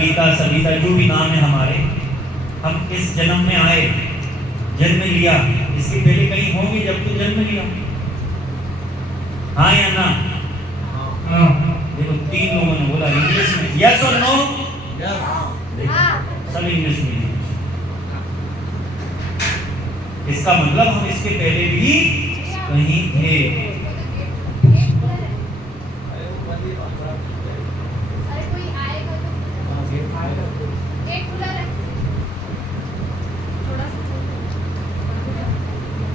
गीता सविता जो भी नाम है हमारे, हम इस जन्म में आए, जन्म लिया, इसके पहले कहीं होंगे जब तो जन्म लिया, हाँ या ना? हाँ। देखो 3 लोगों ने बोला इंग्लिश में, यस और नो? सब इंग्लिश में। इसका मतलब हम इसके पहले भी कहीं थे।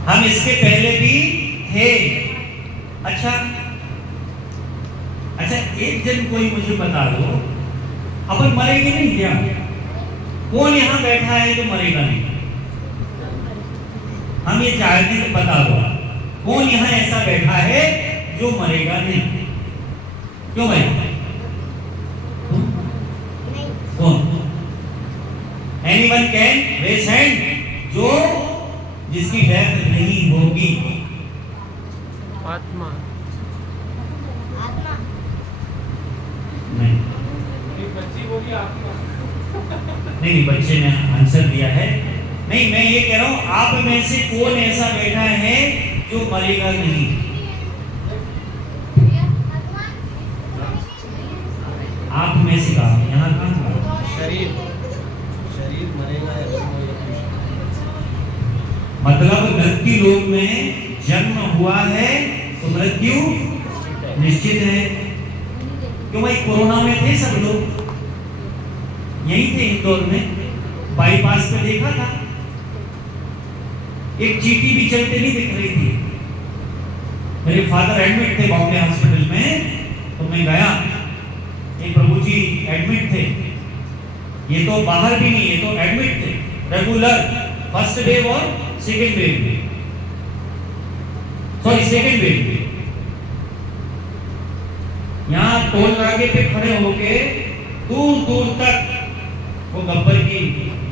हम इसके पहले भी थे। अच्छा, एक जन कोई मुझे बता दो, अपन मरेंगे नहीं क्या? कौन यहाँ बैठा है जो मरेगा नहीं? हम ये चाहते हैं, बता दो कौन यहाँ ऐसा बैठा है जो मरेगा नहीं? क्यों भाई? कौन? एनीवन कैन रेज हैंड जो जिसकी डेथ नहीं होगी? आत्मा। नहीं, बच्ची बोली आत्मा। नहीं, बच्चे ने आंसर दिया है। नहीं, मैं ये कह रहा हूं, आप में से कौन ऐसा बैठा है जो मरेगा नहीं? आप में से कहा, यहाँ कहा? शरीर मरेगा या मतलब मृत्यु लोक में जन्म हुआ है तो मृत्यु निश्चित है। क्यों भाई? कोरोना में थे सब लोग, यहीं थे इंदौर में, बाईपास पे देखा था, एक चीटी भी चलते नहीं दिख रही थी। मेरे फादर एडमिट थे बॉम्बे हॉस्पिटल में, तो मैं गया, एक प्रभु जी एडमिट थे, ये तो बाहर भी नहीं, ये तो एडमिट थे रेगुलर, फर्स्ट वेव और सेकेंड वेव में, सॉरी सेकेंड वेव में। यहाँ टोल नाके पे खड़े होके दूर दूर तक वो गब्बर की,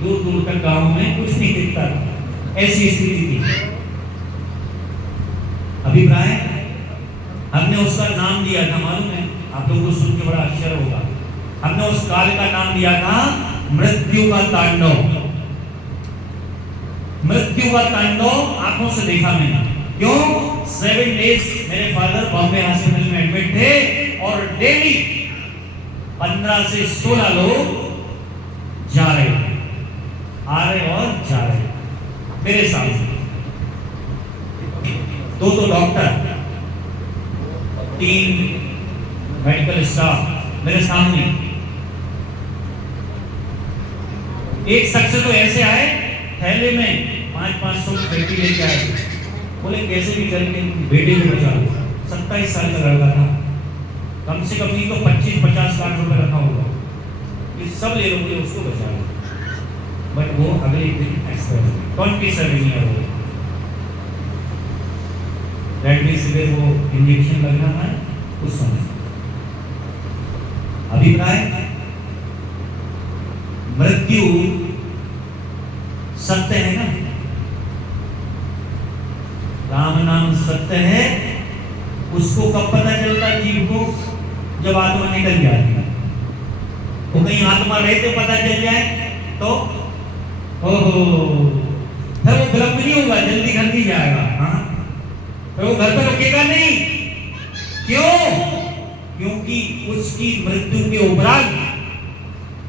दूर दूर तक गांव में कुछ नहीं दिखता, ऐसी स्थिति थी। अभिप्राय, हमने उसका नाम दिया था, मालूम है आप लोगों को? सुन के बड़ा आश्चर्य होगा। हमने उस काल का नाम दिया था मृत्यु का तांडव। मृत्यु का तांडव आंखों से देखा मैंने। क्यों? 7 डेज मेरे फादर बॉम्बे हॉस्पिटल में एडमिट थे और डेली 15 से 16 लोग जा रहे थे, आ रहे और जा रहे मेरे सामने। दो डॉक्टर, 3 मेडिकल स्टाफ मेरे सामने। एक शख्स तो ऐसे आए, थैले में 500 पेटी लेके आए, बोले कैसे भी करके बेटे को बचा लो। 27 साल का लड़का था, कम से कम नहीं तो 25-50 लाख रुपए रखा होगा, ये सब ले लोगे उसको बचा लो। बट वो अगले दिन एक्सपायर हो गया, 27 ईयर हो गए। रेमडेसिविर वो इंजेक्शन लगना था उस समय। अभिप्राय, मृत्यु सत्य है ना? राम नाम सत्य है। उसको कब पता चलता जीव को? जब आत्मा निकल जाती है। वो कहीं आत्मा रहते पता चल जाए तो ओहो, फिर वो विलंब नहीं होगा, जल्दी घर नहीं जाएगा। हाँ, फिर वो घर पर रुकेगा नहीं। क्यों? क्योंकि उसकी मृत्यु के उपरांत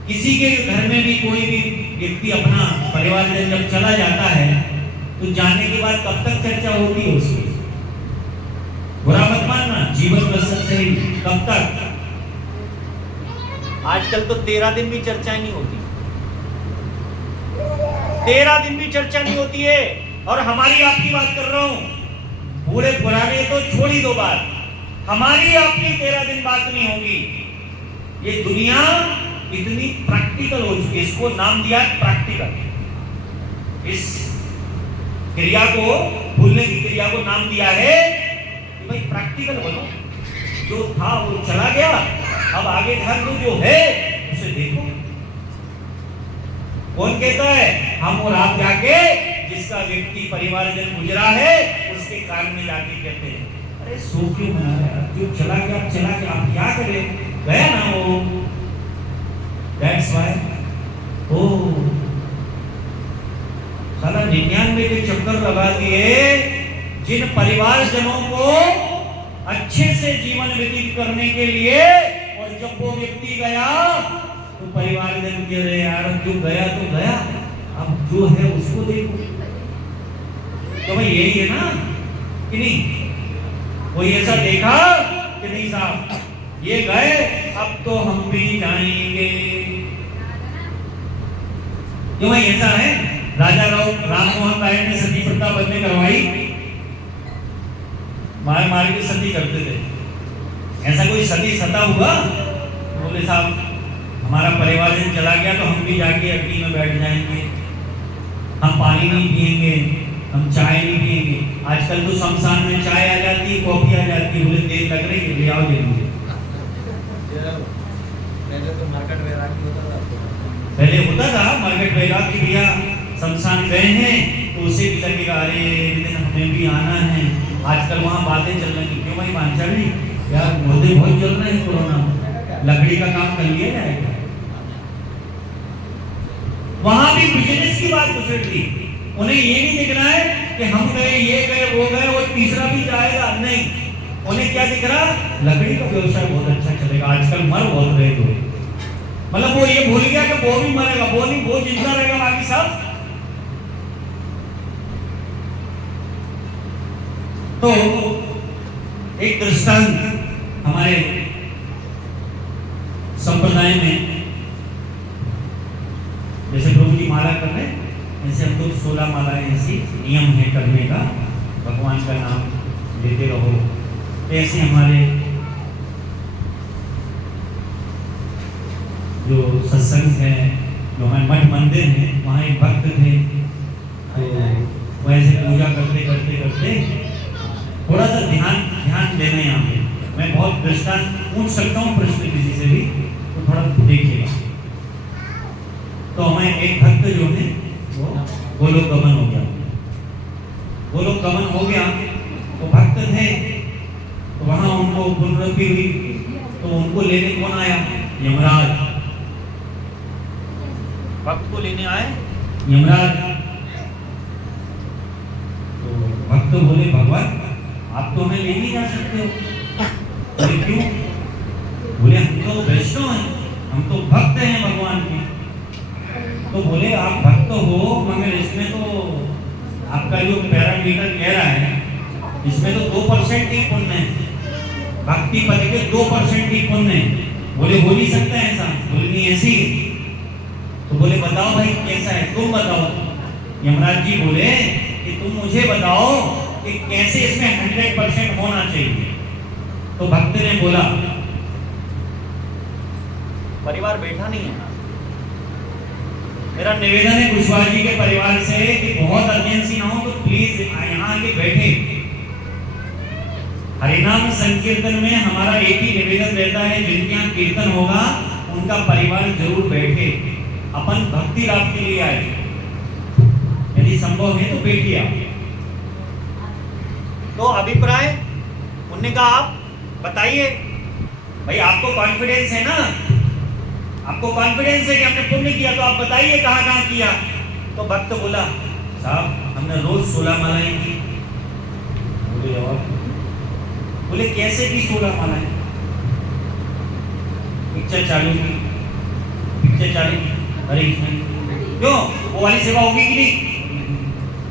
किसी के घर में भी कोई भी व्यक्ति अपना परिवारजन जब चला जाता है तो जाने के बाद कब तक चर्चा होती है उसकी? बुरा मत मानना, जीवन में सत्य ही। कब तक? आजकल तो 13 दिन भी चर्चा नहीं होती, 13 दिन भी चर्चा नहीं होती है। और हमारी आपकी बात कर रहा हूं, बूढ़े पुराने तो छोड़ ही दो बात, हमारी आपकी 13 दिन बात नहीं होगी। ये दुनिया इतनी प्रैक्टिकल हो चुकी है, इसको नाम दिया प्रैक्टिकल। इस क्रिया को, भूलने की क्रिया को नाम दिया है कि भाई प्रैक्टिकल बनो। जो था वो चला गया, अब आगे घर में जो है उसे देखो। कौन कहता है? हम और आप जाके, जिसका व्यक्ति परिवारजन गुजरा है उसके कान में जाके कहते हैं, अरे सो क्यों मना रहा है? जो चला गया चला गया, आप क्या करें? गया ना वो, दैट्स व्हाई ओ साला 99 के चक्कर लगा दिए। जिन परिवारजनों को अच्छे से जीवन व्यतीत करने के लिए, और जब वो व्यक्ति गया तो परिवारजन कह रहे यार जो गया तो गया, अब जो है उसको देखो। तो भाई यही है ना कि नहीं? कोई ऐसा देखा कि नहीं साहब ये गए अब तो हम भी जाएंगे? क्यों भाई ऐसा है? राजा राममोहन राय ने सती प्रथा बंद करवाई, मार मार के सती करते थे। ऐसा कोई सती सता हुआ? बोले साहब हमारा परिवार जन चला गया तो हम भी जाके अड्डी में बैठ जाएंगे, हम पानी नहीं पिएंगे, हम चाय नहीं पिएंगे। आजकल तो शमशान में चाय आ जाती है, कॉफी आ जाती है, बोले देर लग रही है ले आओ जल्दी। पहले तो मार्केट वैरागी होता था, पहले होता था मार्केट वैरागी, भैया शमशान गए हैं तो उसे भी लगेगा अरे दिन हमें भी आना है। आजकल वहाँ बातें चल रही, क्यों भाई मानचाली यार मुद्दे बहुत चल रहे हैं कोरोना में, लकड़ी का काम कर लिया जाएगा। वहां भी बिजनेस की बात घुसट दी। उन्हें ये नहीं दिख रहा है कि हम गए, ये गए, वो गए, वो तीसरा भी जाएगा, नहीं। उन्हें क्या दिख रहा? लकड़ी का व्यवसाय बहुत अच्छा चलेगा, आजकल मर बहुत रहे लोग। मतलब वो ये भूल गया कि वो भी मरेगा, वो नहीं, वो जिंदा रहेगा, बाकी सब। तो एक दृष्टांत हमारे संप्रदाय में, जैसे प्रभु जी माला कर रहे हैं, ऐसे हम लोग 16 मालाएं ऐसी नियम है करने का, भगवान का नाम लेते रहो। ऐसे हमारे जो सत्संग है, जो हमारे मठ मंदिर है, वहाँ एक भक्त थे, तो वैसे पूजा करते करते करते थोड़ा सा ध्यान देना यहाँ पे। मैं बहुत दृष्टांत पूछ सकता हूँ प्रश्न किसी से भी, तो थोड़ा देखिएगा। तो हमें एक भक्त जो है वो गोलोक गमन हो गया। गोलोक गमन हो गया तो भक्त थे, तो वहां उनको पुनरुक्ति हुई, तो उनको लेने कौन आया? यमराज। भक्त को लेने आए यमराज। तो भक्त बोले भगवान आप तो हमें ले नहीं जा सकते हो। बोले क्यों? बोले हम तो वैष्णव हैं, हम तो भक्त हैं भगवान के। तो बोले आप भक्त हो, मगर इसमें तो आपका जो पैरामीटर कह रहा है, इसमें तो 2% ही पुण्य है, भक्ति पद के 2% ही पुण्य है। बोले हो नहीं सकता है ऐसा। बोले नहीं ऐसी। तो बोले बताओ भाई कैसा है, तुम बताओ। यमराज जी बोले कि तुम मुझे बताओ कि कैसे इसमें 100% होना चाहिए। तो भक्त ने बोला, परिवार बैठा नहीं है, मेरा निवेदन है कुशवाहा जी के परिवार से कि बहुत अर्जेंसी ना हो तो प्लीज यहाँ आके बैठे। हरिनाम संकीर्तन में हमारा एक ही निवेदन रहता है, जिनके यहाँ कीर्तन होगा उनका परिवार जरूर बैठे, अपन भक्ति लाभ के लिए आए, यदि संभव है तो बैठिए आप। तो अभिप्राय उनने कहा आप बताइए भाई, आपको कॉन्फिडेंस है ना, आपको कॉन्फिडेंस है कि हमने पुण्य किया, तो आप बताइए कहाँ कहाँ किया। तो भक्त बोला साहब हमने रोज 16 मालाएं की। बोले और बोले कैसे की 16 मालाएं? पिक्चर चालू की, पिक्चर चालू की, अरे क्यों वो वाली सेवा होगी कि नहीं,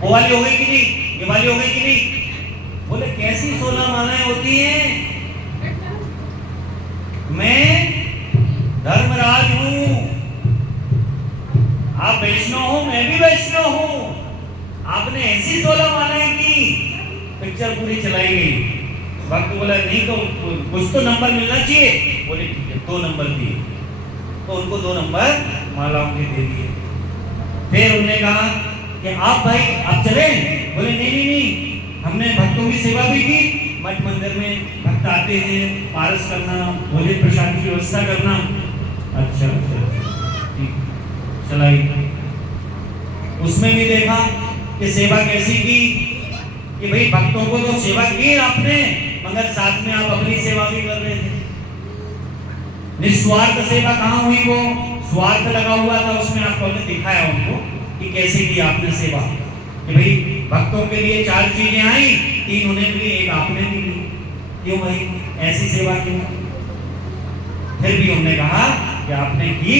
वो वाली हो गई कि नहीं, ये वाली हो गई कि नहीं? बोले कैसी 16 मालाएं होती हैं? मैं धर्मराज हूं, आप वैष्णव हो, मैं भी वैष्णव हूं, आपने ऐसी 16 मालाएं की। पिक्चर पूरी चलाई गई। भक्त बोला नहीं तो कुछ तो नंबर मिलना चाहिए। बोले 2 नंबर दिए, तो उनको 2 नंबर मालाओं के दे दिए। फिर उन्होंने कहा कि आप भाई आप चले? बोले नहीं नहीं नहीं, हमने भक्तों की सेवा भी की, मठ मंदिर में भक्त आते हैं, पारस करना, भोजन प्रसाद की व्यवस्था करना। अच्छा ठीक, चलाई। उसमें भी देखा कि सेवा कैसी की, कि भाई भक्तों को तो सेवा की आपने, मगर साथ में आप अपनी सेवा भी कर रहे थे। निस्वार्थ सेवा कहाँ हुई? वो स्वार्थ लगा हुआ था उसमें, आपको हमने दिखाया उनको कि कैसे की आपने सेवा, कि भाई भक्तों के लिए 4 चीजें आई, 3 उन्हें मिली, 1 आपने भी ली। क्यों भाई ऐसी सेवा क्यों? फिर भी उन्होंने कहा कि आपने की,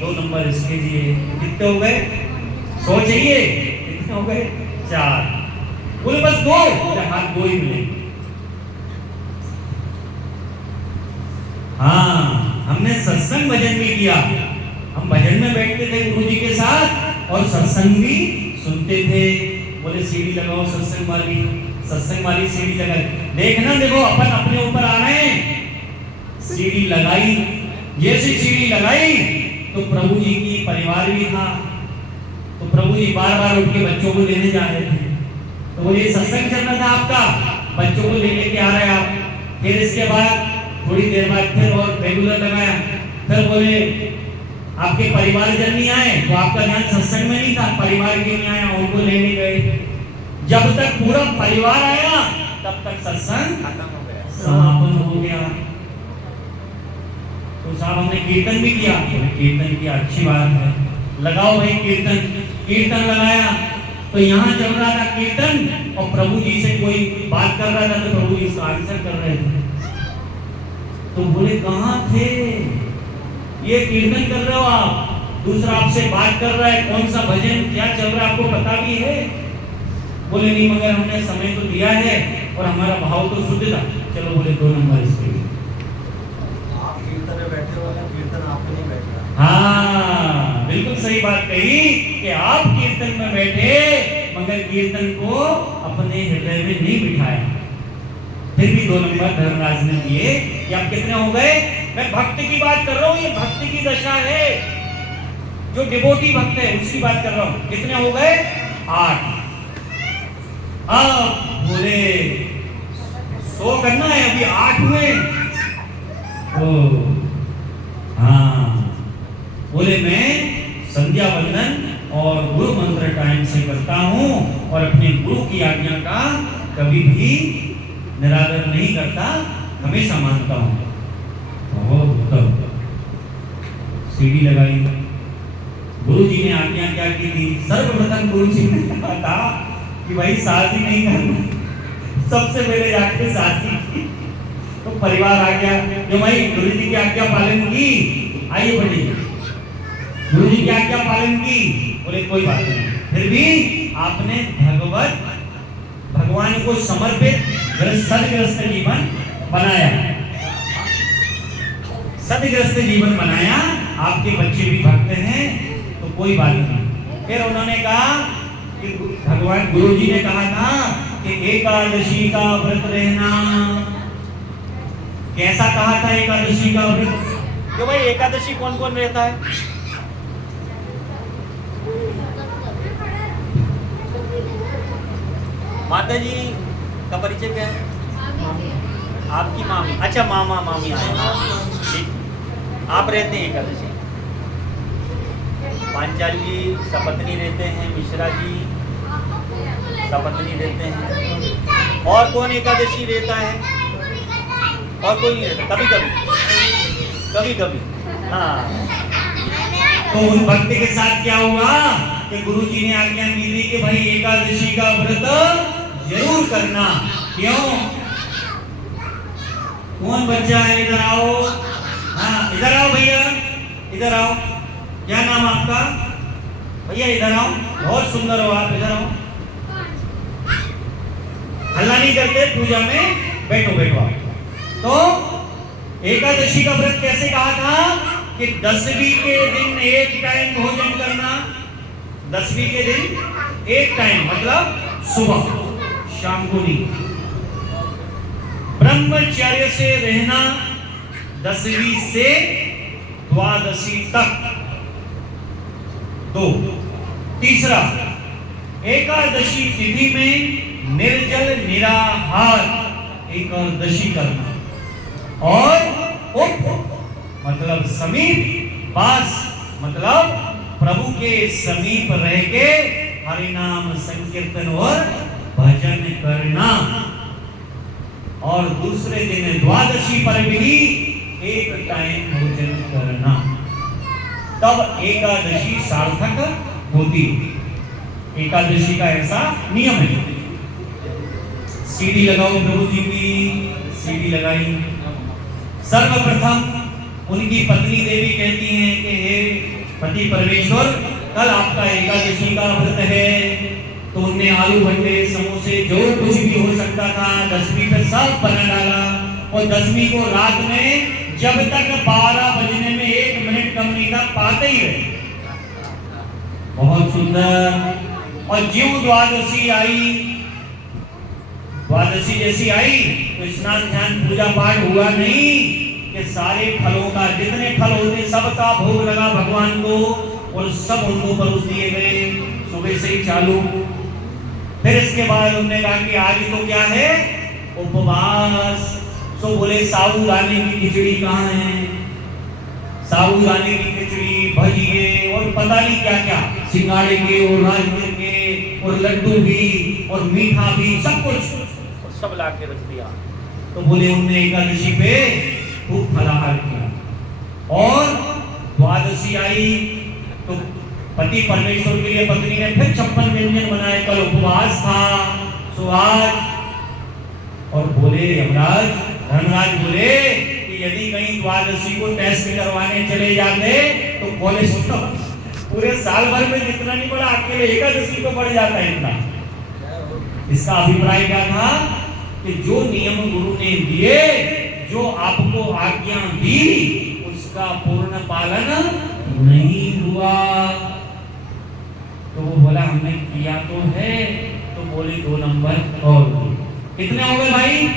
2 नंबर इसके लिए। कितने हो गए? 100 चाहिए, कितने हो गए? 4। बोले बस 2, हाथ 2 ही मिले। हाँ, हमने सत्संग भजन भी किया, हम भजन में बैठते थे गुरु जी के साथ और सत्संग भी सुनते थे। बोले सीढ़ी लगाओ सत्संग वाली सीढ़ी लगाई। देखना, देखो अपन अपने ऊपर आ रहे हैं। सीढ़ी लगाई, जैसी सीढ़ी लगाई तो प्रभु जी की परिवार भी था, तो प्रभु जी बार बार उठ के बच्चों को लेने जा रहे थे। तो बोले सत्संग चल रहा था आपका, बच्चों को लेने के आ रहे हैं आप। फिर इसके बाद थोड़ी देर बाद फिर और रेगुलर लगाया। फिर बोले आपके परिवार जन नहीं आए, तो आपका ध्यान सत्संग में नहीं था, परिवार के नहीं आया, उनको लेने गए। जब तक पूरा परिवार आया तब तक सत्संग खत्म हो गया, समापन हो गया। तो साहब हमने कीर्तन भी किया, कीर्तन की अच्छी बात है, लगाओ भाई कीर्तन लगाया। तो यहाँ चल रहा था कीर्तन और प्रभु जी से कोई बात कर रहा था, तो प्रभु जी उसका आंसर कर रहे थे। तो बोले कहाँ थे, ये कीर्तन कर रहे हो आप, दूसरा आपसे बात कर रहा है, कौन सा भजन क्या चल रहा है आपको पता भी है? बोले नहीं, मगर हमने समय तो दिया है और हमारा भाव तो शुद्ध था। चलो बोले 2 नंबर इसके लिए। आप कीर्तन में बैठे हो ना, कीर्तन आप नहीं बैठा। हाँ, बिल्कुल सही बात कही कि आप कीर्तन में बैठे मगर कीर्तन को अपने हृदय में नहीं बिठाया। फिर भी 2 नंबर धर्मराज ने दिए। कि आप कितने हो गए? मैं भक्त की बात कर रहा हूँ, ये भक्ति की दशा है, जो डिवोटी भक्त है उसकी बात कर रहा हूँ। कितने हो गए? 8। अब बोले 100 करना है, अभी 8 हुए। ओ हाँ, बोले मैं संध्या वंदन और गुरु मंत्र टाइम से करता हूँ और अपने गुरु की आज्ञा का कभी भी निरादर नहीं करता, हमेशा मानता हूँ। सीढ़ी लगाई, गुरु जी ने आज्ञा क्या की थी? सर्वप्रथम गुरु जी ने कहा था कि भाई शादी नहीं करना, सबसे पहले जाके शादी की। तो परिवार आ गया, जो भाई गुरु जी की आज्ञा पालन की, आइए बढ़िए, गुरु जी की आज्ञा पालन की। बोले कोई बात नहीं, फिर भी आपने भगवान को समर्पित सदग्रस्त जीवन बनाया, सदग्रस्त जीवन बनाया। आपके बच्चे भी भक्त हैं तो कोई बात नहीं। फिर उन्होंने कहा कि भगवान गुरु जी ने कहा था कि एकादशी का व्रत रहना। कैसा कहा था एकादशी का व्रत? क्यों भाई एकादशी कौन कौन रहता है? माता जी का परिचय क्या है? आपकी मामी। अच्छा, मामा मामी आए, ठीक। आप रहते हैं एकादशी? पांचाल जी सपत्नी रहते हैं, मिश्रा जी सपत्नी रहते हैं। और कौन एकादशी रहता है? और कोई नहीं रहता? कभी कभी। हाँ, तो उन भक्त के साथ क्या हुआ कि गुरु जी ने आज्ञा दी कि भाई एकादशी का व्रत जरूर करना। क्यों? कौन बच्चा है? इधर आओ। हाँ, इधर आओ भैया, इधर आओ। क्या नाम आपका? भैया इधर आओ, बहुत सुंदर हो आप, इधर आओ। हल्ला नहीं करते, पूजा में बैठो बैठो आप। तो एकादशी का व्रत कैसे कहा था कि 10वीं के दिन 1 टाइम भोजन करना। 10वीं के दिन 1 टाइम मतलब सुबह, शाम को नहीं। ब्रह्मचर्य से रहना 10वीं से द्वादशी तक। 2। तीसरा, एकादशी तिथि में निर्जल निराहार एकादशी करना। और उप मतलब समीप, पास मतलब प्रभु के समीप रह के हरि नाम संकीर्तन और भजन करना। और दूसरे दिन द्वादशी पर भी 1 टाइम भोजन करना। तब एकादशी सार्थक होती। एकादशी का ऐसा नियम है। सीढ़ी लगाओ प्रभु जी की, सीढ़ी लगाई। सर्वप्रथम उनकी पत्नी देवी कहती हैं कि हे पति परमेश्वर, कल आपका एकादशी का व्रत है। तो उनने आलू भंडे समोसे जो कुछ भी हो सकता था 10वीं पे सब बना डाला। और 10वीं को रात में जब तक 12 बजने में 1 मिनट कम नहीं था पाते ही रहे। बहुत सुंदर। और ज्यों द्वादशी आई, द्वादशी जैसी आई तो स्नान ध्यान पूजा पाठ हुआ नहीं कि सारे फलों का, जितने फल होते सबका भोग लगा भगवान को और सब उनको परोस दिए गए सुबह से ही चालू। फिर इसके बाद उन्होंने कहा कि आज तो क्या है, उपवास। तो बोले साबूदाने की खिचड़ी कहाँ है, साबूदाने की खिचड़ी, भजिए और पता नहीं क्या क्या, सिंगाड़े के और राजगिर के और लड्डू भी और मीठा भी, सब कुछ सब ला के रख दिया। तो बोले उन्होंने एकादशी पे खूब फलाहार किया। और द्वादशी आई तो पति परमेश्वर के लिए पत्नी ने फिर 56 व्यंजन बनाए। कल उपवास था सो आज। और बोले यमराज, धर्मराज बोले कि यदि कहीं द्वादशी को टेस्ट करवाने चले जाते तो कोलेस्ट्रॉल पूरे साल भर में जितना नहीं बढ़ा, अकेले एकादशी को बढ़ जाता है इतना। इसका अभिप्राय क्या था कि जो नियम गुरु ने दिए, जो आपको आज्ञा दी, उसका पूर्ण पालन नहीं हुआ। तो वो बोला हमने किया तो है। तो बोले 2 नंबर और कितने हो गए भाई?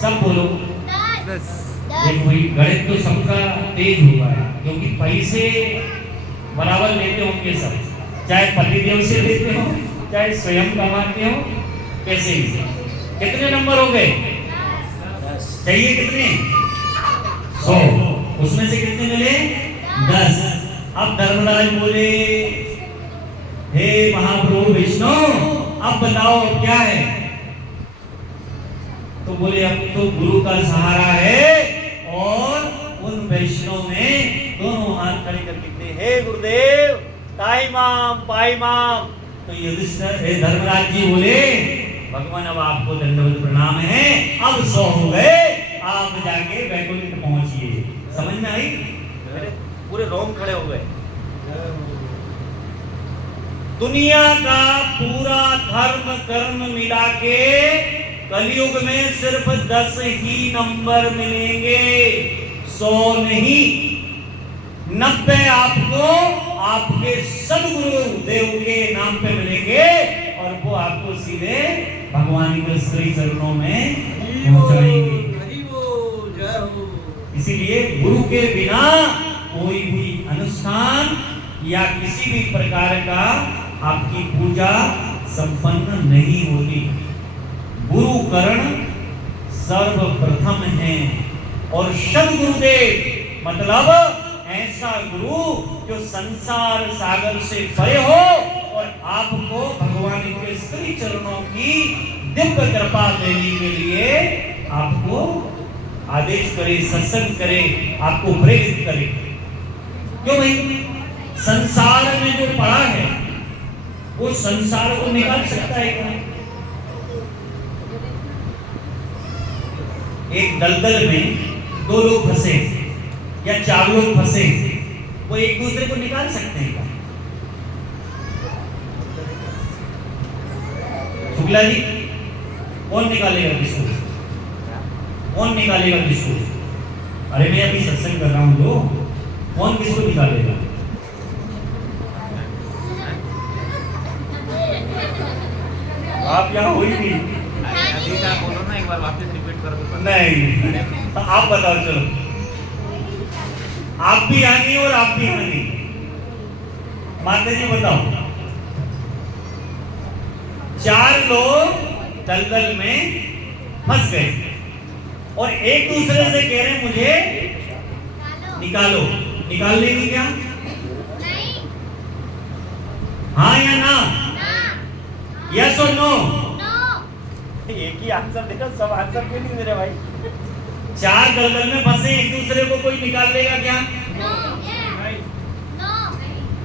सब बोलो 10। देखो भाई गणित तो सबका तेज हुआ है, क्योंकि पैसे बराबर लेते होंगे सब, चाहे पतिदेव से लेते हो चाहे स्वयं कमाते हो, कैसे भी। कितने नंबर हो गए? 10। चाहिए कितने? 100। उसमें से कितने मिले? 10। अब धर्मराज बोले हे महाप्रभु विष्णु, अब बताओ क्या है? तो बोले अब तो गुरु का सहारा है। और उन वैष्णव ने दोनों हाथ खड़े करके कहे हे गुरुदेव, ताई माम पाई माम। तो युधिष्ठिर धर्मराज जी बोले भगवान अब आपको दंडवत प्रणाम है, अब 100 हो गए, आप जाके वैकुंठ पहुंचिए। समझ में आई? पूरे रोम खड़े हो गए। दुनिया का पूरा धर्म कर्म मिला के कलयुग में सिर्फ 10 ही नंबर मिलेंगे, 100 नहीं। 90 आपको आपके सदगुरु देव के नाम पे मिलेंगे और वो आपको सीधे भगवान के श्री चरणों में पहुंचाएंगे। इसीलिए गुरु के बिना कोई भी अनुष्ठान या किसी भी प्रकार का आपकी पूजा संपन्न नहीं होती। गुरु करण सर्वप्रथम है। और सद्गुरुदेव मतलब ऐसा गुरु जो संसार सागर से परे हो और आपको भगवान के श्री चरणों की दिव्य कृपा देने के लिए आपको आदेश करे, सत्संग करे, आपको प्रेरित करे। क्यों भाई? संसार में जो पड़ा है वो संसार को निकाल सकता है क्या? एक दलदल में 2 लोग फंसे या 4 लोग फंसे, वो एक दूसरे को निकाल सकते हैं क्या? शुक्ला जी, कौन निकालेगा किसको? कौन निकालेगा किसको? अरे मैं अभी सत्संग कर रहा हूं, तो कौन किसको निकालेगा? आप यहाँ हुई थी? बोलो ना एक बार वापस रिपीट कर दो। नहीं, तो आप बताओ। चलो, आप भी आनी और आप भी आनी। माता जी बताओ। 4 लोग दलदल में फंस गए और एक दूसरे से कह रहे मुझे निकालो। निकाल लेंगे क्या? हाँ या ना? यस और नो? एक ही आंसर देखो, सब आंसर क्यों नहीं दे रहे भाई? 4 दलदल में फंसे, एक दूसरे को कोई निकाल लेगा क्या?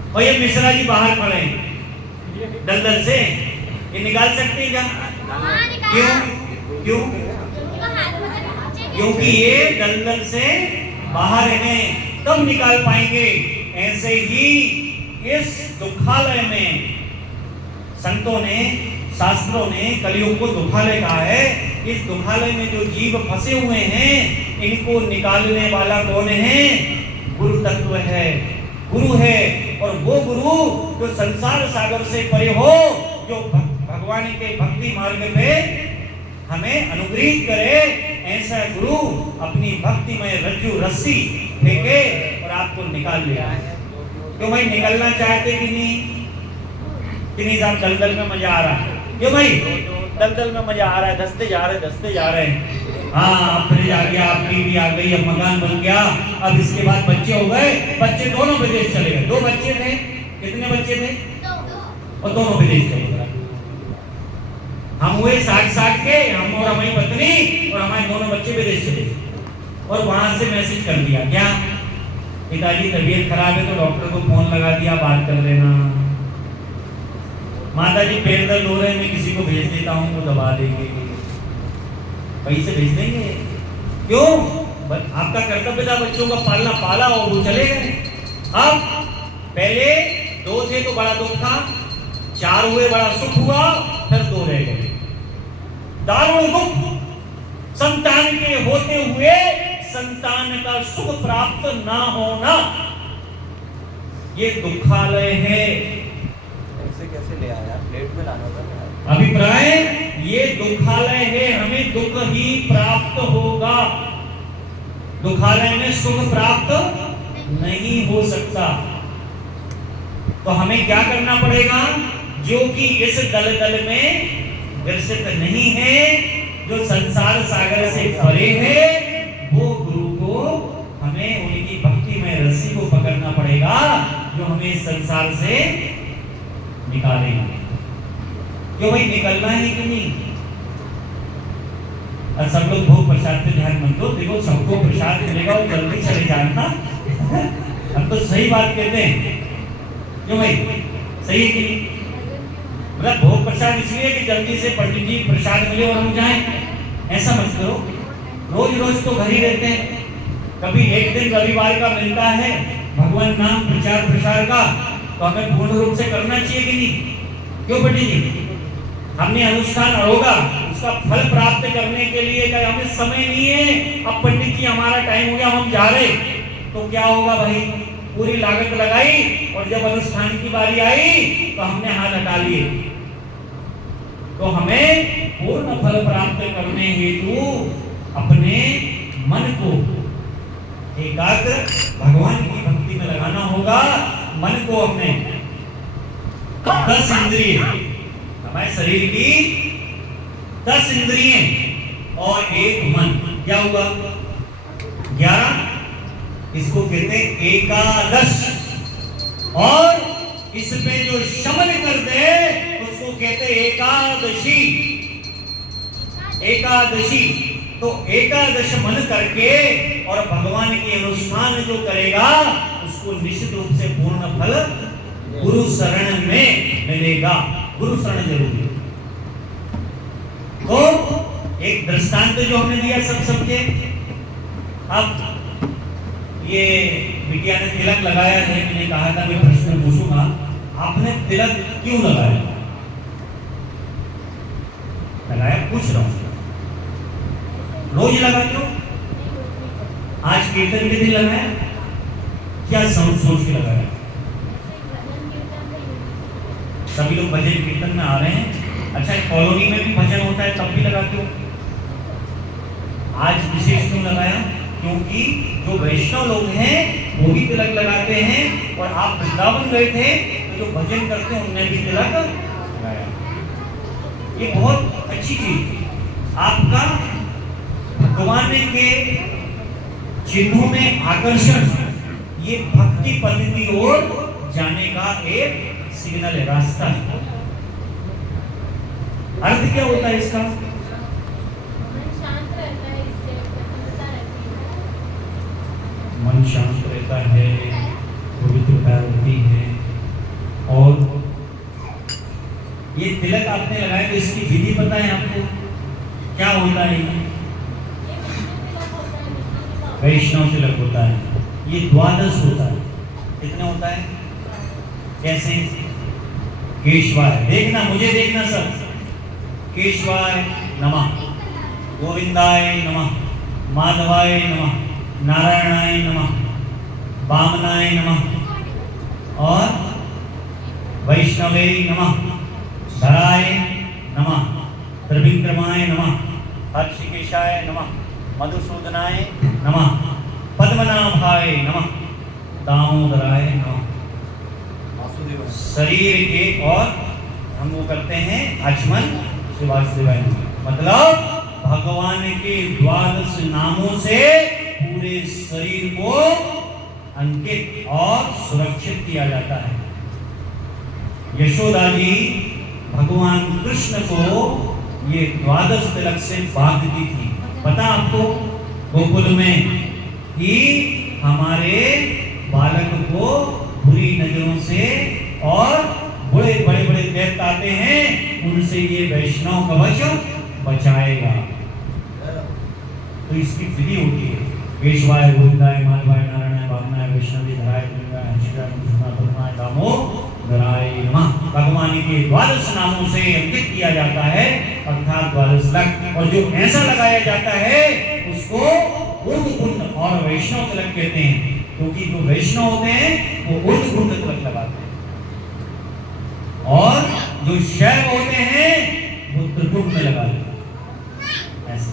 और ये मिश्रा जी बाहर खड़े हैं दलदल से, ये निकाल सकते हैं क्या? क्यों? क्यों? क्योंकि ये दलदल से बाहर हैं, तब निकाल पाएंगे। ऐसे ही इस दुखालय में संतों ने, शास्त्रों ने कलयुग को दुखालय कहा है। इस दुखालय में जो जीव फंसे हुए हैं, इनको निकालने वाला कौन है? गुरु तत्व है, गुरु है। और वो गुरु जो संसार सागर से परे हो, जो भगवान के भक्ति मार्ग पे हमें अनुग्रहित करे, ऐसा गुरु अपनी भक्तिमय रज्जु रस्सी फेंके और आपको निकाल ले। क्यों भाई, निकलना चाहते कि नहीं? कि नहीं साहब, दलदल में मजा आ रहा है? क्यों भाई, दलदल में मजा आ रहा है, धसते जा रहे हैं। हाँ, फ्रिज आ गया, आप टीवी आ गई, अब मकान बन गया, अब इसके बाद बच्चे हो गए, बच्चे दोनों विदेश चले गए। 2 बच्चे थे, कितने बच्चे थे? और दोनों विदेश चले गए। हम हुए 60 के, हम और हमारी पत्नी और हमारे दोनों बच्चे विदेश चले गए। और वहां से मैसेज कर दिया, क्या पिताजी तबीयत खराब है, तो डॉक्टर को फोन लगा दिया, बात कर लेना। माताजी पेट दर्द हो रहे हैं, मैं किसी को भेज देता हूँ, वो दबा देंगे, पैसे भेज देंगे। क्यों? आपका कर्तव्य था बच्चों का पालना, पाला और वो चले गए। अब पहले 2 थे तो बड़ा दुख था, 4 हुए बड़ा सुख हुआ, फिर 2 रह गए। दारुण दुख, संतान के होते हुए संतान का सुख प्राप्त ना होना, ये दुखालय है। ऐसे कैसे ले आया? प्लेट में लाना था। अभिप्राय, ये दुखालय है, हमें दुख ही प्राप्त होगा। दुखालय में सुख प्राप्त नहीं हो सकता। तो हमें क्या करना पड़ेगा? जो कि इस दलदल में ग्रसित नहीं है, जो संसार सागर से परे है, वो गुरु को हमें उनकी भक्ति में रस्सी को पकड़ना पड़ेगा, जो हमें इस संसार से निकालेंगे। क्यों भाई, निकलना है कि नहीं? और सब लोग भोग प्रसाद पे ध्यान मत दो, देखो सबको प्रसाद मिलेगा और जल्दी चले जाना। हम तो सही बात कहते हैं। क्यों भाई, सही है कि नहीं? मतलब भोग प्रसाद इसलिए कि जल्दी से पंडित जी प्रसाद मिले और हम जाएं, ऐसा मत करो। रोज रोज तो घर ही रहते हैं, कभी एक दिन रविवार का मिलता है भगवान नाम प्रचार प्रसार का, तो हमें पूर्ण रूप से करना चाहिए कि नहीं? क्यों पंडित जी? हमने अनुष्ठान होगा, उसका फल प्राप्त करने के लिए क्या हमें समय नहीं है? अब पंडित जी हमारा टाइम हो गया, हम जा रहे, तो क्या होगा भाई? पूरी लागत लगाई और जब अनुष्ठान की बारी आई तो हमने हाथ हटा लिए। तो हमें पूर्ण फल प्राप्त करने हेतु अपने मन को एकाग्र भगवान की भक्ति में लगाना होगा। मन को अपने 10 इंद्रिय, हमारे शरीर की 10 इंद्रियें और 1 मन, क्या हुआ? 11। इसको कहते हैं एकादश। और इस पे जो शमन कर दे उसको कहते हैं एकादशी। एकादशी तो एकादश मन करके और भगवान के अनुष्ठान जो करेगा उसको निश्चित रूप से पूर्ण फल गुरु शरण में मिलेगा। गुरु शरण जरूरी है। तो एक दृष्टांत जो हमने दिया सबके, अब ये बिटिया ने तिलक लगाया है, मैंने कहा था मैं प्रश्न पूछूंगा, आपने तिलक क्यों लगाया? पूछ रहा हूं, रोज लगाते हो? आज कीर्तन के दिन लगाया? क्या सोच के लगाया? सभी लोग भजन कीर्तन में आ रहे हैं, अच्छा कॉलोनी में भी भजन होता है तब भी लगाते हो? आज विशेष क्यों लगाया? क्योंकि जो वैष्णव लोग हैं वो भी तिलक लगाते हैं, और आप वृंदावन गए थे तो जो भजन करते हैं उनने भी तिलक लगाया। ये बहुत अच्छी चीज, आपका भगवान के चिन्हों में आकर्षण, ये भक्ति पद की ओर जाने का एक सिग्नल है, रास्ता है। अर्थ क्या होता है इसका? मन शांत रहता है, पवित्रता होती है, ये तिलक आपने लगाया तो इसकी विधि पता है आपको? क्या होता है ये? वैष्णव तिलक होता है। ये द्वादश होता है। कितने होता है? कैसे? केशवाय, देखना, मुझे देखना सब। केशवाय नमः, गोविंदाय नमः, माधवाय नमः, नारायणाय नमः, वामनाय नमः और वैष्णवे नमः, धराय नमः, त्रिविक्रमाय नमः, हर्षिकेशाय नमः, मधुसूदनाय नमः, पद्मनाभाय नमः, दामोदराय नमः। शरीर के और हम वो करते हैं आचमन शिवासदेवाय नमः। मतलब भगवान के द्वादश नामों से पूरे शरीर को अंकित और सुरक्षित किया जाता है। यशोदा जी भगवान कृष्ण को ये द्वादश तिलक से बांधती थी। पता आपको गोकुल में कि हमारे बालक को बुरी नजरों से और बड़े बड़े बड़े दैत्य आते हैं, उनसे ये वैष्णव कवच बचाएगा। तो इसकी विधि होती है। केशवाय, गोविंदाय, माधवाय, नारायणाय, वामनाय, वैष्णवे, धराय, त्रिविक्रमाय, हर्षिकाय, मधुसूदनाय, दामोदराय नमः। भगवान के द्वादश नामों से अंकित किया जाता है, अर्थात द्वादश लग। और जो ऐसा लगाया जाता है उसको ऊर्ध्वपुंड और वैष्णव तिलक कहते हैं, क्योंकि जो वैष्णव होते हैं वो ऊर्ध्वपुंड तिलक लगाते हैं और जो शैव होते हैं वो त्रिपुंड में लगाते हैं। ऐसे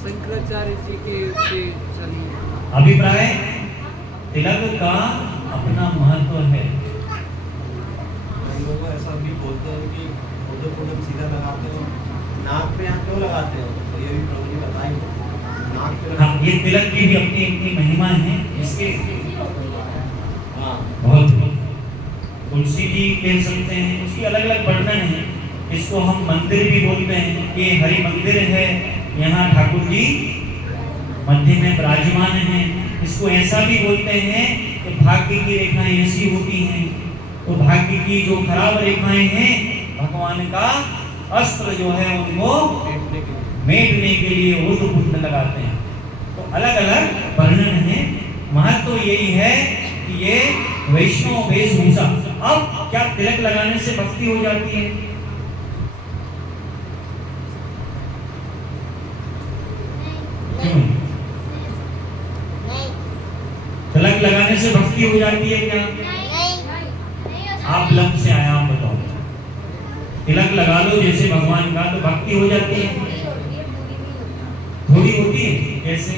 शंकराचार्य जी के से चलिए अभिप्राय, तिलक का अपना महत्व है। लोग ऐसा भी बोलते हैं कि ऊर्ध्वपुंड सीधा लगाते हो, नाक पे यहाँ क्यों लगाते हो? तो ये भी प्रभु जी बताएंगे नाक पे हाँ, ये तिलक की भी अपनी अपनी महिमा है। इसके हाँ बहुत तुलसी जी कह सकते हैं, उसकी अलग अलग वर्णन है। इसको हम मंदिर भी बोलते हैं कि हरि मंदिर है, यहाँ ठाकुर जी मध्य में विराजमान हैं। इसको ऐसा भी बोलते हैं कि भाग्य की रेखाएं ऐसी होती हैं, तो भाग्य की जो खराब रेखाएं हैं भगवान का अस्त्र जो है उनको मेटने के लिए ऊर्ध्वपुंड लगाते हैं। तो अलग अलग वर्णन है। महत्व यही है कि ये वैष्णव वेशभूषा। अब क्या तिलक लगाने से भक्ति हो जाती है? क्यों? तिलक लगाने से भक्ति हो जाती है क्या? आप लंब से आया, आप बताओ। तिलक लगा लो जैसे भगवान का, तो भक्ति हो जाती है? थोड़ी होती है। कैसे?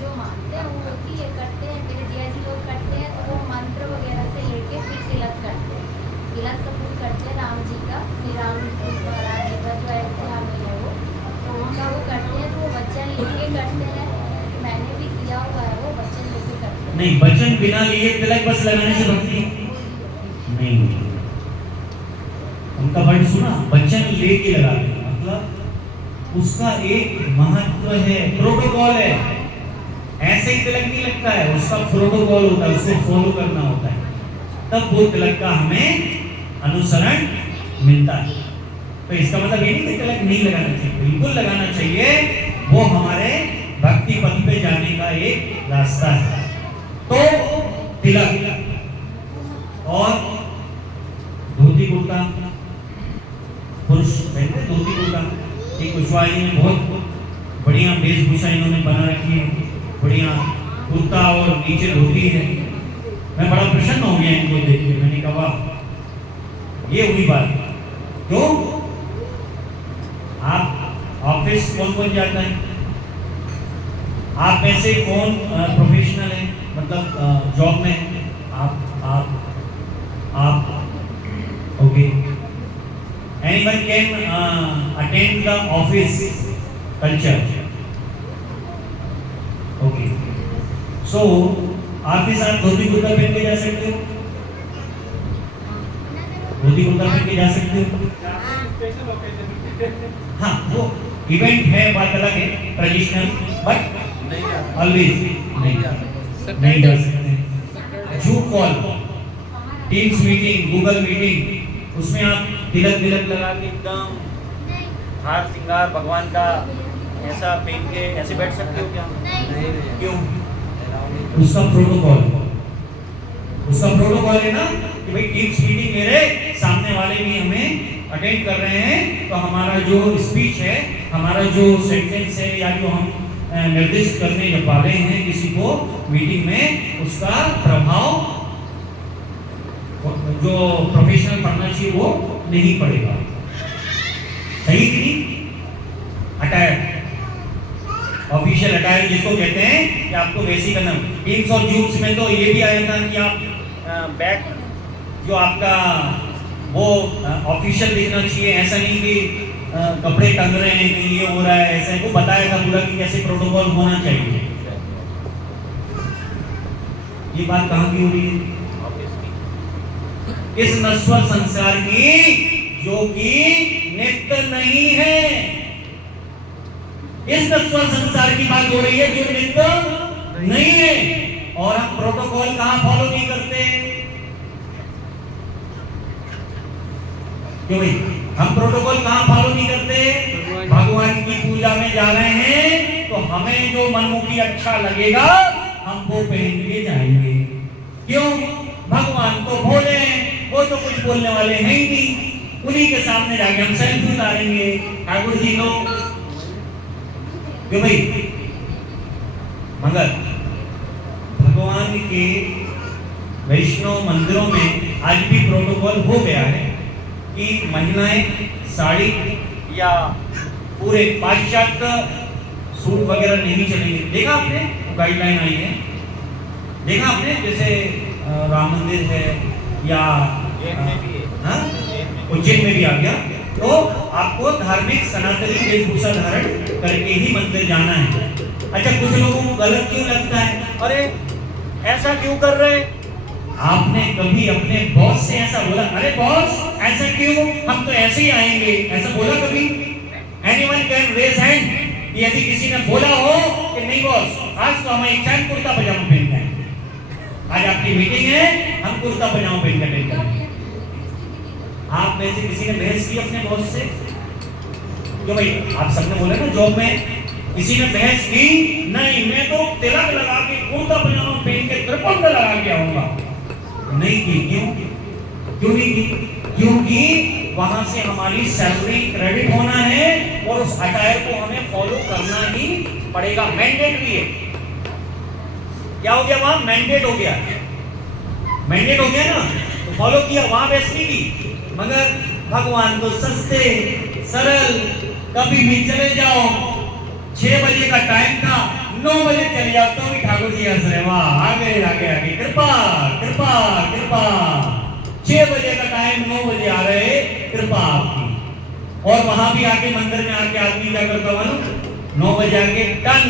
जो मानते हैं वो होती है, करते हैं। मेरे जिया जी लोग करते हैं तो वो मंत्र वगैरह से लेके फिर तिलक करते हैं। तिलक सब करते हैं राम जी का, श्री राम जी का जो अयोध्या में है वो, तो उनका वो करते हैं। तो वो वचन लेके करते हैं। मैंने भी किया हुआ है, वो वचन लेके करते हैं। नहीं, वचन बिना लिए तिलक बस लगाने से भक्ति नहीं होती। उनका वर्ड सुना, वचन लेके लगाते हैं, मतलब उसका एक महत्व है, प्रोटोकॉल है। ऐसे ही तिलक नहीं लगता है, उसका प्रोटोकॉल होता है, उसको फॉलो करना होता है, तब वो तिलक का हमें अनुसरण मिलता है। तो इसका मतलब ये नहीं कि तिलक नहीं लगाना चाहिए, बिल्कुल लगाना चाहिए। वो हमारे भक्ति पथ पे जाने का एक रास्ता है। तो तिलक और धोती कुर्ता, पुरुष पहनते धोती कुर्ता। एक कुशवाहा जी ने बहुत बढ़िया वेशभूषा इन्होंने बना रखी है, बढ़िया कुर्ता और नीचे धोती है। मैं बड़ा प्रसन्न हो गया इनको देख के। मैंने कहा वाह, ये हुई बात। क्यों? आप ऑफिस कौन कौन जाता है? आप में से कौन प्रोफेशनल है, मतलब जॉब में? आप okay. Anyone can attend the office culture. Okay. So, office आप धोती कुर्ता पहन के जा सकते हो? धोती कुर्ता पहन के जा सकते हो? हाँ, वो इवेंट है, बात अलग है, ट्रेडिशनल, बट ऑलवेज नहीं जा सकते। Zoom call, teams meeting, Google meeting, उसमें आप तिलक विलक लगा के एकदम हार श्रृंगार भगवान का ऐसा पहन के ऐसे बैठ सकते हो क्या? नहीं नहीं क्यों? allow नहीं उसका प्रोटोकॉल है ना कि भाई टीम्स मीटिंग मेरे सामने वाले भी हमें अटेंड कर रहे हैं, तो हमारा जो स्पीच है, हमारा जो सेंटेंस है या जो हम निर्दिष्ट करने वाले हैं किसी को मीटिंग में, उसका प्रभाव जो प्रोफेशनल पढ़ना चाहिए वो नहीं पड़ेगा। सही कि नहीं? अटायर, ऑफिशियल अटायर जिसको कहते हैं कि आपको वैसी करना। टीम्स और जूम्स में तो ये भी आया था कि आप बैक जो आपका वो ऑफिशियल दिखना चाहिए, ऐसा नहीं कि कपड़े टंग रहे हैं कि ये हो रहा है, ऐसा को बताया था पूरा कि कैसे प्रोटोकॉल होना चाहिए। ये बात कहाँ की हो रही है? इस नश्वर संसार की जो कि नित्य नहीं है। इस नश्वर संसार की बात हो रही है जो नित्य नहीं है, और हम प्रोटोकॉल कहां फॉलो नहीं करते? क्यों भाई हम प्रोटोकॉल कहां फॉलो नहीं करते? भगवान की पूजा में जा रहे हैं तो हमें जो मनमुखी अच्छा लगेगा हम वो पहन के जाएंगे। क्यों? भगवान तो भोले हैं, वो तो कुछ बोलने वाले हैं ही नहीं, उन्हीं के सामने जाके हम सेल्फी उतारेंगे। ठाकुर जी लोग क्यों भाई? मगर भगवान के वैष्णव मंदिरों में आज भी प्रोटोकॉल हो गया है कि महिलाएं साड़ी या पूरे पाश्चात्य सूट वगैरह नहीं चलेंगे। देखा आपने गाइडलाइन आई है? देखा आपने जैसे राम मंदिर है या उज्जैन में भी आ गया, तो आपको धार्मिक सनातनी वेशभूषा धारण करके ही मंदिर जाना है। अच्छा, कुछ लोगों को गलत क्यों लगता है? अरे ऐसा क्यों कर रहे? आपने कभी अपने बॉस से ऐसा बोला, अरे बॉस ऐसा क्यों, हम तो ऐसे ही आएंगे, ऐसा बोला कभी? एनीवन कैन रेज हैंड यदि किसी ने बोला हो कि नहीं बॉस आज तो हमारी इच्छा है कुर्ता पजामा पहनना है, आज आपकी मीटिंग है, हम कुर्ता पजामा पहन कर लेंगे। आप में से किसी ने बहस की अपने बॉस से? क्यों भाई? आप सबने बोला ना जॉब में किसी ने बहस की? नहीं, मैं तो तिलक लगा के कुर्ता पजामा पहन के त्रिपुंड लगा के आऊंगा। नहीं की। क्यों नहीं की? क्योंकि वहां से हमारी सैलरी क्रेडिट होना है और उस अटायर को हमें फॉलो करना ही पड़ेगा, मैंडेटरी है। क्या हो गया वहां? मैंडेट हो गया। मैंडेट हो गया ना, तो फॉलो किया, वहां बहस नहीं की। मगर भगवान तो सस्ते सरल, कभी भी चले जाओ, 6 बजे का टाइम था, 9 बजे चले जाओ तो भी ठाकुर जी हंस रहे, वाह आगे आगे आगे, कृपा कृपा कृपा। 6 बजे का टाइम, 9 बजे आ रहे, कृपा आपकी। और वहां भी आके मंदिर में आके आदमी क्या करता मालूम? 9 बजे आके टन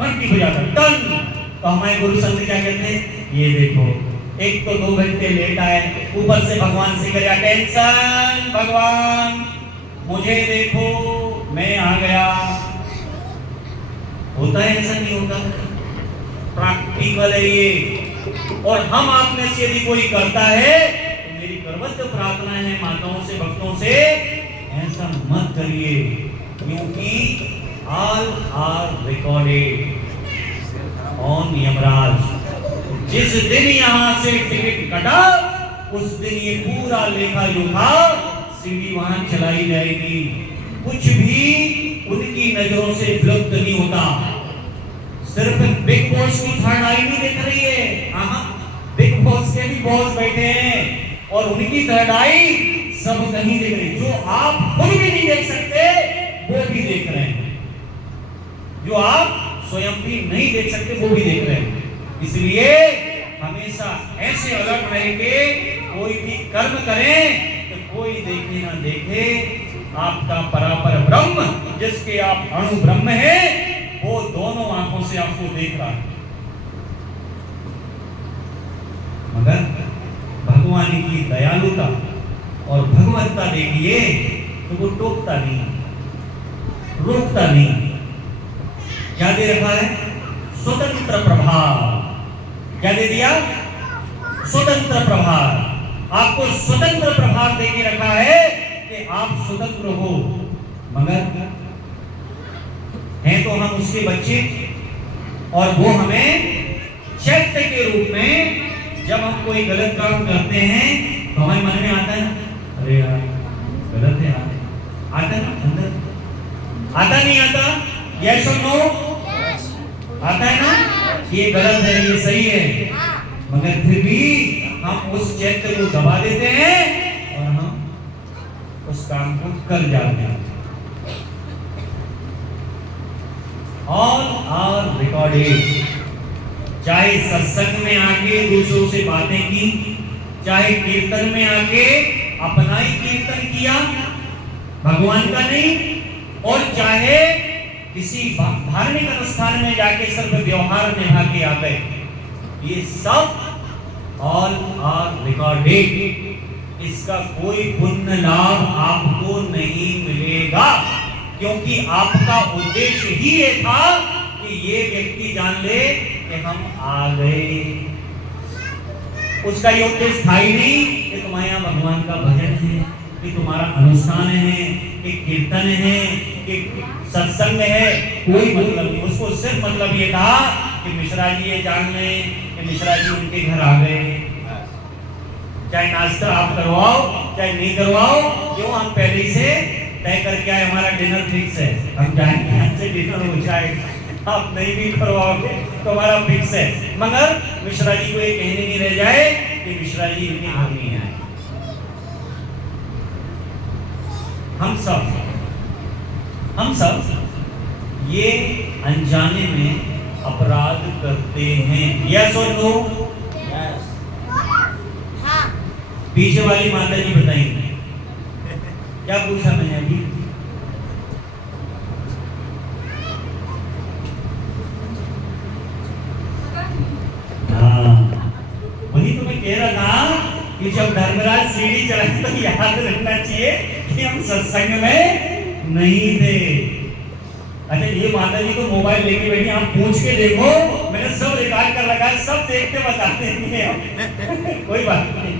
घंटी बजाता, टन। तो हमारे गुरु संत क्या कहते हैं? ये देखो, एक तो 2 घंटे लेट आए, ऊपर से भगवान से करे टेंशन, भगवान मुझे देखो मैं आ गया। होता है ऐसा? नहीं होता। प्रैक्टिकल है ये। और हम आप में से यदि कोई करता है तो मेरी सर्वत्र प्रार्थना है माताओं से, भक्तों से, ऐसा मत करिए, क्योंकि all are recorded on Yamraj. जिस दिन यहाँ से टिकट कटा उस दिन ये पूरा लेखा जोखा सीधी वहां चलाई जाएगी। कुछ भी उनकी नजरों से विलुप्त नहीं होता। सिर्फ बिग बॉस की थर्ड आई नहीं देख रही है, बिग बॉस के भी बॉस बैठे हैं और उनकी थर्ड आई सब कहीं देख रही। जो आप खुद भी नहीं देख सकते वो भी देख रहे हैं, जो आप स्वयं भी नहीं देख सकते वो भी देख रहे हैं। इसलिए हमेशा ऐसे अलर्ट रह के कोई भी कर्म करें तो कोई देखे ना देखे, आपका परापर ब्रह्म जिसके आप अणु ब्रह्म है वो दोनों आंखों से आपको देख रहा है। मगर भगवान की दयालुता और भगवत्ता देखिए तो वो टोकता नहीं, रोकता नहीं। क्या दे रखा है? स्वतंत्र प्रभाव। क्या दे दिया? स्वतंत्र प्रभाव। आपको स्वतंत्र प्रभाव देके रखा है कि आप स्वतंत्र हो, मगर हैं तो हम उसके बच्चे, और वो हमें चैत्य के रूप में जब हम कोई गलत काम करते हैं तो हमारे मन में आता है ना, अरे यार गलत है यार, आता है ना अंदर, आता नहीं आता? यस और नो? आता है ना, ये गलत है ये सही है, मगर फिर भी हम उस चैत्य को दबा देते हैं और हम उस काम को कर जाते हैं। और रिकॉर्डेड, चाहे सत्संग में आके दूसरों से बातें की, चाहे कीर्तन में आके अपना ही कीर्तन किया, भगवान का नहीं, और चाहे किसी धार्मिक अनुष्ठान में जाके सिर्फ व्यवहार निभा के आ गए, ये सब ऑल आर रिकॉर्डेड। इसका कोई पुण्य लाभ आपको नहीं मिलेगा, क्योंकि आपका उद्देश्य ही ये था कि ये व्यक्ति जान ले कि हम आ गए। उसका ये उद्देश्य था ही नहीं कि तुम्हारे यहाँ भगवान का भजन है, कि तुम्हारा अनुष्ठान है, कि कीर्तन है, कि सत्संग है, कोई मतलब नहीं। उसको सिर्फ मतलब ये था कि मिश्रा जी ये जान लें कि मिश्रा जी उनके घर आ गए, चाहे नाश्ता आप करवाओ चाहे नहीं करवाओ, क्यों हम पहले से तय करके आए, हमारा डिनर फिक्स है, हम जाएंगे यहाँ से डिनर हो जाएगा, आप नहीं भी करवाओगे तो हमारा फिक्स है। मगर मिश्रा जी को ये कहने नहीं रह जाए कि मिश्रा जी इनके घर नहीं आए। हम सब ये अनजाने में अपराध करते हैं, यस और नो? पीछे वाली माता जी बताएंगे क्या पूछा मैंने अभी? हाँ, वही तो मैं कह रहा था कि जब धर्मराज सीढ़ी चढ़ाए तो याद रखना चाहिए कि हम सत्संग में नहीं थे। अच्छा, ये माता जी तो मोबाइल लेके बैठी, आप पूछ के देखो, मैंने सब रिकॉर्ड कर रखा है, सब देख के बता देंगे हम। कोई बात नहीं,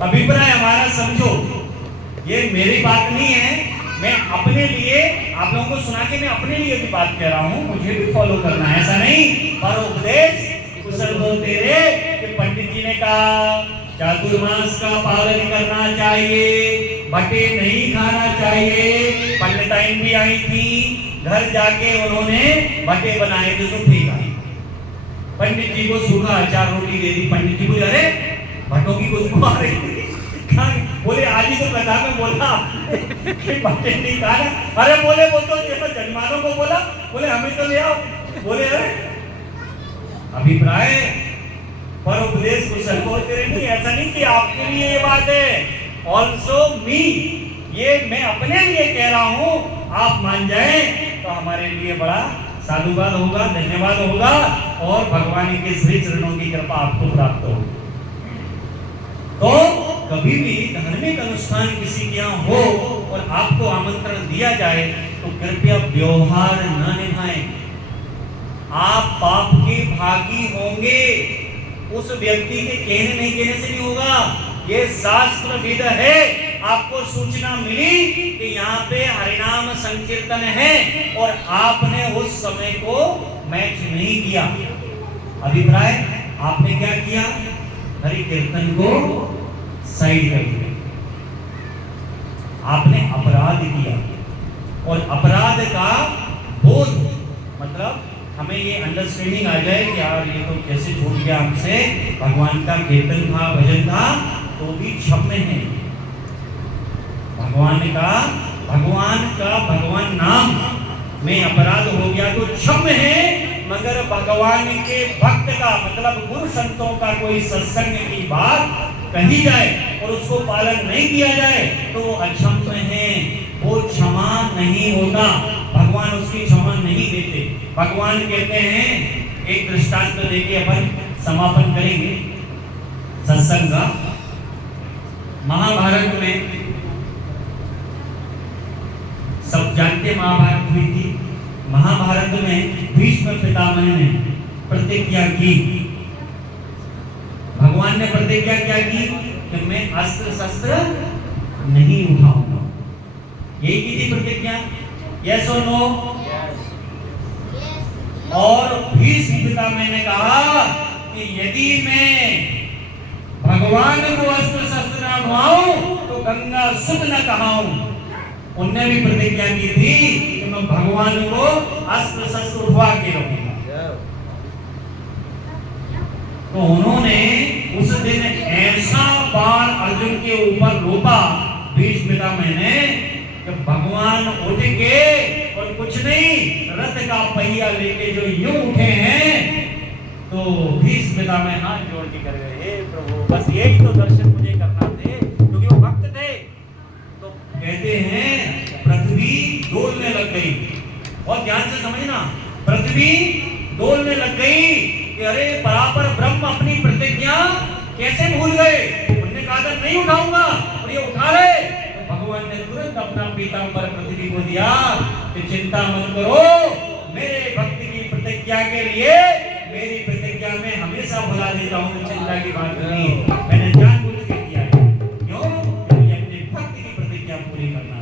अभिप्राय हमारा समझो, ये मेरी बात नहीं है, मैं अपने लिए आप लोगों को सुना के मैं अपने लिए भी बात कह रहा हूँ, मुझे भी फॉलो करना है, ऐसा नहीं। पर उपदेश कुशल बोलते रे कि पंडित जी ने कहा चातुर्मास का पालन करना चाहिए, बटे नहीं खाना चाहिए। पंडिताइन भी आई थी, घर जाके उन्होंने बटे बनाए थे, तो ठीक आई। पंडित जी को सूखा अचार रोटी दे दी। पंडित जी बोले अरे भट्टों की खुशबू आ रही थी, बोले आज ही तो कथा में बोला कि बटे नहीं खाना। अरे बोले वो तो जजमानों को बोला, बोले हमें तो ले आओ। बोले अरे अभिप्राय पर उपदेश कुशल बोलते रहे, नहीं ऐसा नहीं कि आपके लिए ये बात है, ऑल्सो मी, ये मैं अपने लिए कह रहा हूँ, आप मान जाए तो हमारे लिए बड़ा साधुवाद होगा, धन्यवाद होगा, और भगवान के श्री चरणों की कृपा आपको प्राप्त होगी। तो कभी भी धार्मिक अनुष्ठान किसी के यहाँ हो और आपको आमंत्रण दिया जाए तो कृपया व्यवहार न निभाएं, आप पाप के भागी होंगे। उस व्यक्ति के कहने नहीं कहने से नहीं होगा, ये शास्त्र विध है। आपको सूचना मिली कि यहाँ पे हरिनाम संकीर्तन है और आपने उस समय को मैच नहीं किया, अभिप्राय आपने क्या किया, हरि कीर्तन को साइड कर दिया, आपने अपराध किया। और अपराध का बोध मतलब हमें ये अंडरस्टैंडिंग आ जाए कि यार ये तो कैसे छूट गया हमसे, भगवान का कीर्तन था, भजन था, तो भी क्षम्य है। भगवान नाम में अपराध हो गया तो क्षम्य है, मगर भगवान के भक्त का मतलब गुरु संतों का कोई सत्संग की बात कही जाए और उसको पालन नहीं किया जाए तो वो अक्षम्य है, वो क्षमा नहीं होता, भगवान उसकी क्षमा नहीं देते। भगवान कहते हैं, एक दृष्टांत देके अपन समापन करेंगे सत्संग का। महाभारत में सब जानते महाभारत हुई थी। महाभारत में भीष्म पितामह ने प्रतिज्ञा की, भगवान भगवान ने प्रतिज्ञा क्या की कि मैं अस्त्र शस्त्र नहीं उठाऊंगा। यही की थी प्रतिज्ञा, यस और नो। और भीष्म पितामह ने कहा कि यदि मैं भगवान को अस्त्र शस्त्र न उठाऊं तो गंगा सुत न कहाऊं। उनने भी प्रतिज्ञा की थी कि मैं भगवान को अस्त्र शस्त्र उठवा के रहूंगा। तो उन्होंने उस दिन ऐसा बाण अर्जुन के ऊपर रोपा भीष्म पितामह ने कि भगवान उठ के और कुछ नहीं रथ का पहिया लेके जो यूं उठे हैं, तो भीष्म पितामह हाथ जोड़ के कर गए, हे प्रभु बस यही तो दर्शन मुझे करना थे, क्योंकि वो भक्त थे। तो कहते हैं पृथ्वी डोलने लग गई। और ध्यान से समझना, पृथ्वी डोलने लग गई कि अरे परापर ब्रह्म अपनी प्रतिज्ञा कैसे भूल गए। उन्होंने कहा था नहीं उठाऊंगा और ये उठा रहे। तो भगवान ने तुरंत अपना पीतांबर पृथ्वी को दिया कि चिंता मत करो, मेरे भक्त की प्रतिज्ञा के लिए मेरी प्रतिज्ञा में हमेशा भुला देता हूँ, चिंता की बात नहीं, मैंने जानबूझ के किया है। क्यों? क्योंकि अपने भक्त की प्रतिज्ञा पूरी करना।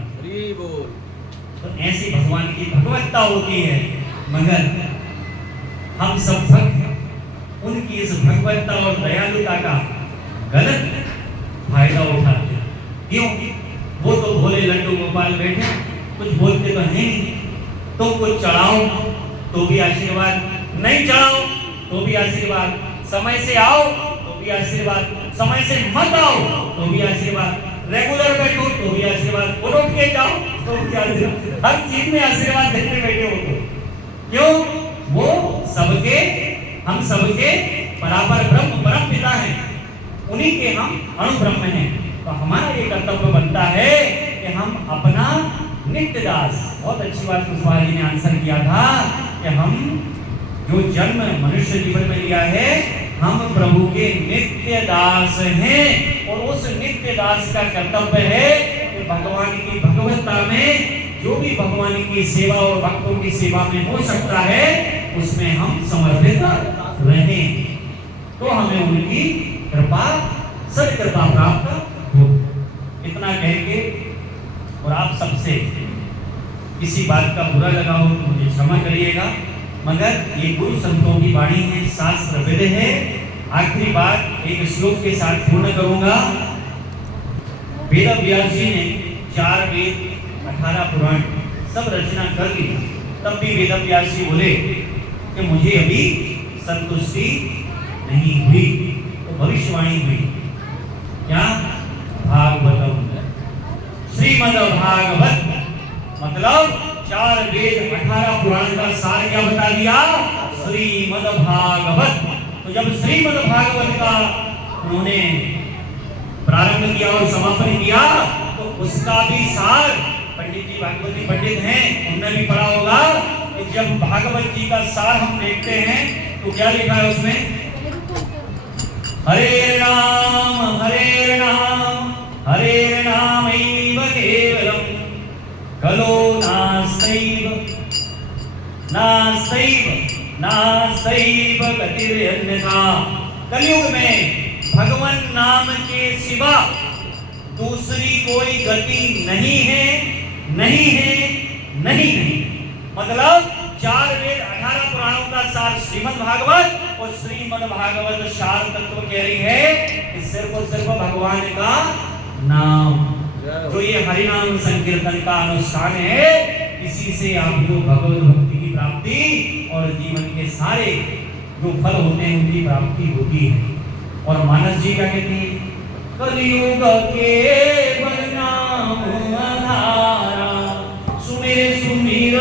तो ऐसी भगवान की भगवत्ता होती है, मगर हम सब भक्त उनकी इस भगवत्ता और दयालुता का गलत फायदा उठाते हैं। क्यों? वो तो भोले लड्डू गोपाल बैठे, कुछ बोलते तो नहीं, तो कुछ चढ़ाओ तो भी आशीर्वाद, नहीं चढ़ाओ तो भी आशीर्वाद, समय से आओ तो भी आशीर्वाद, समय से मत आओ तो भी आशीर्वाद, रेगुलर बैठो तो भी आशीर्वाद, उठ के जाओ तो भी आशीर्वाद, हर चीज में आशीर्वाद देते बैठे हो। तो क्यों? वो सबके, हम सबके बराबर ब्रह्म परम पिता हैं, उन्हीं के हम अणु ब्रह्म हैं। तो हमारा ये कर्तव्य बनता है कि हम अपना नित्य दास, बहुत अच्छी बात कुशवाहा जी ने आंसर किया था कि हम जो जन्म मनुष्य जीवन में लिया है, हम प्रभु के नित्य दास हैं। और उस नित्य दास का कर्तव्य है कि भगवान की भगवत्ता में जो भी भगवान की सेवा और भक्तों की सेवा में हो सकता है, उसमें हम समर्पित रहें, तो हमें उनकी कृपा, सद कृपा प्राप्त हो। इतना कह के, और आप सबसे किसी बात का बुरा लगा हो तो मुझे क्षमा करिएगा, मगर ये गुरु संतों की वाणी है, शास्त्र वेद है। आखिरी बात एक श्लोक के साथ पूर्ण करूंगा। वेद व्यास जी ने 4 वेद 18 पुराण सब रचना कर ली, तब भी वेद व्यास जी बोले कि मुझे अभी संतुष्टि नहीं हुई। तो भविष्यवाणी हुई क्या? भागवतम, श्रीमद् भागवत, मतलब 4 वेद 18 पुराण का सार क्या बता दिया? श्रीमद् भागवत। तो जब श्रीमद् भागवत का उन्होंने प्रारंभ किया और समापन किया, तो उसका भी सार पंडित जी भागवती पंडित हैं, उन्होंने भी पढ़ा होगा कि जब भागवत जी का सार हम देखते हैं तो क्या लिखा है उसमें? हरे राम हरे राम हरे नामैव केवलम कलो नास्तैव गतिरन्यथा। कलयुग में भगवान नाम के सिवा दूसरी कोई गति नहीं है, नहीं है, नहीं है। मतलब 4 वेद 18 पुराणों का सार श्रीमद् भागवत, और श्रीमद् भागवत सार तत्व कह रही है कि सिर्फ और सिर्फ भगवान का नाम, जो ये हरि नाम संकीर्तन का अनुष्ठान है, इसी से आपको भगवत भक्ति की प्राप्ति और जीवन के सारे जो फल होते हैं उनकी प्राप्ति होती है। और मानस जी क्या कहते हैं? कलियुग के नाम आधारा, सुमिर सुमिर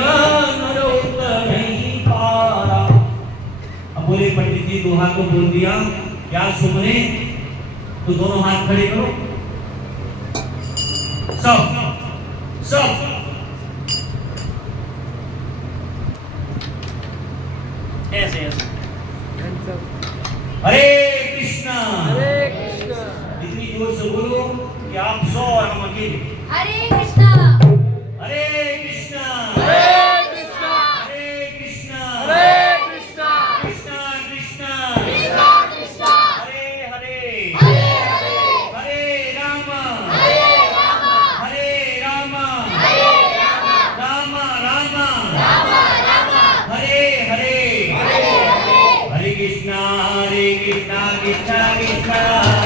नर उतर नहीं पारा। अब बोले पंडित जी दोहा को बोल दिया, क्या सुमरे? तो दोनों हाथ खड़े करो, सब ऐसे ऐसे। हरे कृष्णा, हरे कृष्णा। इतनी जोर से बोलो कि आप 100 और हम अकेले। हरे कृष्णा, हरे कृष्णा, हरे कृष्णा, हरे कृष्णा, हरे कृष्णा, कृष्णा कृष्णा, कृष्णा कृष्णा, हरे हरे, कृष्ण